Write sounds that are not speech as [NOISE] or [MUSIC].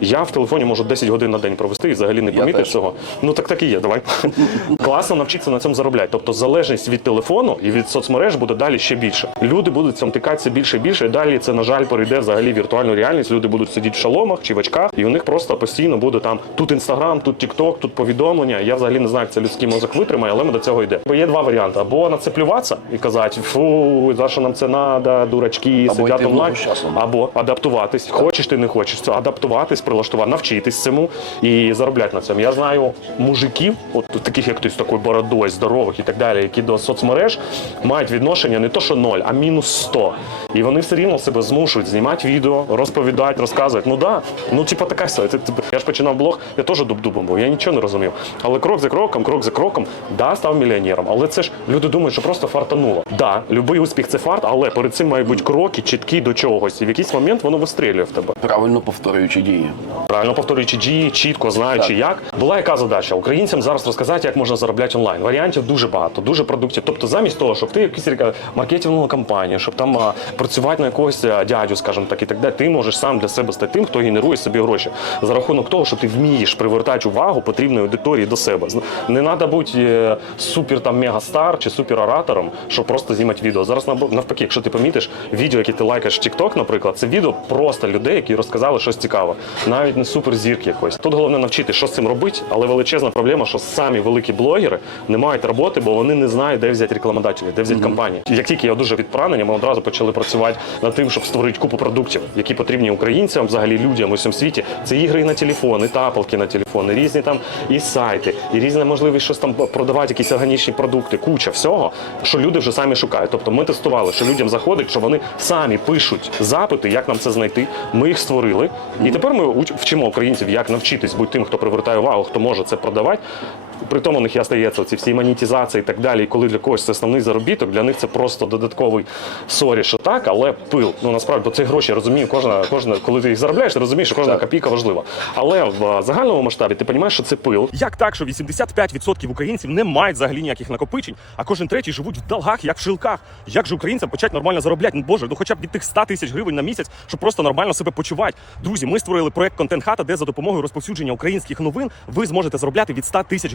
Я в телефоні можу 10 годин на день провести і взагалі не помітив цього. Ну так так і є. Давай [LAUGHS] класно навчитися на цьому заробляти. Тобто залежність від телефону і від соцмереж буде далі ще більше. Люди будуть цьому тикатися більше і більше. І далі це на жаль перейде взагалі в віртуальну реальність. Люди будуть сидіти в шаломах чи в очках, і у них просто постійно буде там тут інстаграм, тут тікток, тут повідомлення. Я взагалі не знаю, як це людський мозок витримає, але ми до цього йде. Бо є два варіанти: або на це плюватися і казати, фу, за що нам це надо, дурачки, сидять онлайн. Або адаптуватись, хочеш ти не хочеш це адаптуватись, прилаштувати, навчитись цьому і заробляти на цьому. Я знаю мужиків, от таких як ти з такою бородою, здорових і так далі, які до соцмереж мають відношення не то, що ноль, а мінус 100. І вони все рівно себе змушують знімати відео, розповідати, розказувати. Ну да, ну типа така все. Я ж починав блог, я теж дуб-дубом був, я нічого не розумів. Але крок за кроком, крок за кроком, да, став мільйонером. Але це ж люди думають, що просто фартануло. Да, будь-який успіх це фарт, але перед цим мають бути кроки чіткі до чогось. І в якийсь момент воно вистрілює в тебе. Правильно повторюючи дії. Правильно повторюючи дії, чітко знаючи як. Була яка задача українцям зараз розказати, як можна заробляти онлайн. Варіантів дуже багато, дуже продуктів. Тобто, замість того, щоб ти якісь маркетингову кампанію, щоб там а, працювати на якогось а, дядю, скажімо так, і так далі, ти можеш сам для себе стати тим, хто генерує собі гроші за рахунок того, що ти вмієш привертати увагу потрібної аудиторії до себе. Не треба бути е, супер там мегастар чи супер оратором, щоб просто знімати відео. Зараз навпаки, якщо ти помітиш відео, які ти лайкаєш в TikTok, наприклад, це відео просто людей, які розказали щось цікаве, навіть не суперзірки якось. Тут головне навчити, що з цим робити, але величезна проблема, що самі великі блогери не мають роботи, бо вони не знають, де взяти рекламодателів, де взяти компанії. Як тільки я дуже від поранення, ми одразу почали працювати над тим, щоб створити купу продуктів, які потрібні українцям, взагалі людям у всьому світі. Це ігри на телефон, і тапалки на телефон, і різні там і сайти, і різна можливість щось там продавати, якісь органічні продукти, куча всього, що люди вже самі шукають. Тобто ми тестували, що людям заходить, що вони самі пишуть запити, як нам це знайти. Ми їх створили, і тепер ми вчимо українців, як навчитись бути тим, хто привертає увагу, хто може це продавати. При тому у них і остається ці всі монетизації і так далі. І коли для когось це основний заробіток, для них це просто додатковий сорі, що так, але пил. Ну насправді бо це гроші, розумію, кожна, кожна, коли ти їх заробляєш, ти розумієш, що кожна Так. копійка важлива. Але в загальному масштабі ти розумієш, що це пил. Як так, що 85% українців не мають взагалі ніяких накопичень, а кожен третій живуть в долгах, як в шилках. Як же українцям почати нормально заробляти? Ну боже, ну хоча б від тих 100 тисяч гривень на місяць, щоб просто нормально себе почувати. Друзі, ми створили проект Контент Хата, де за допомогою розповсюдження українських новин ви зможете заробляти від 100 тисяч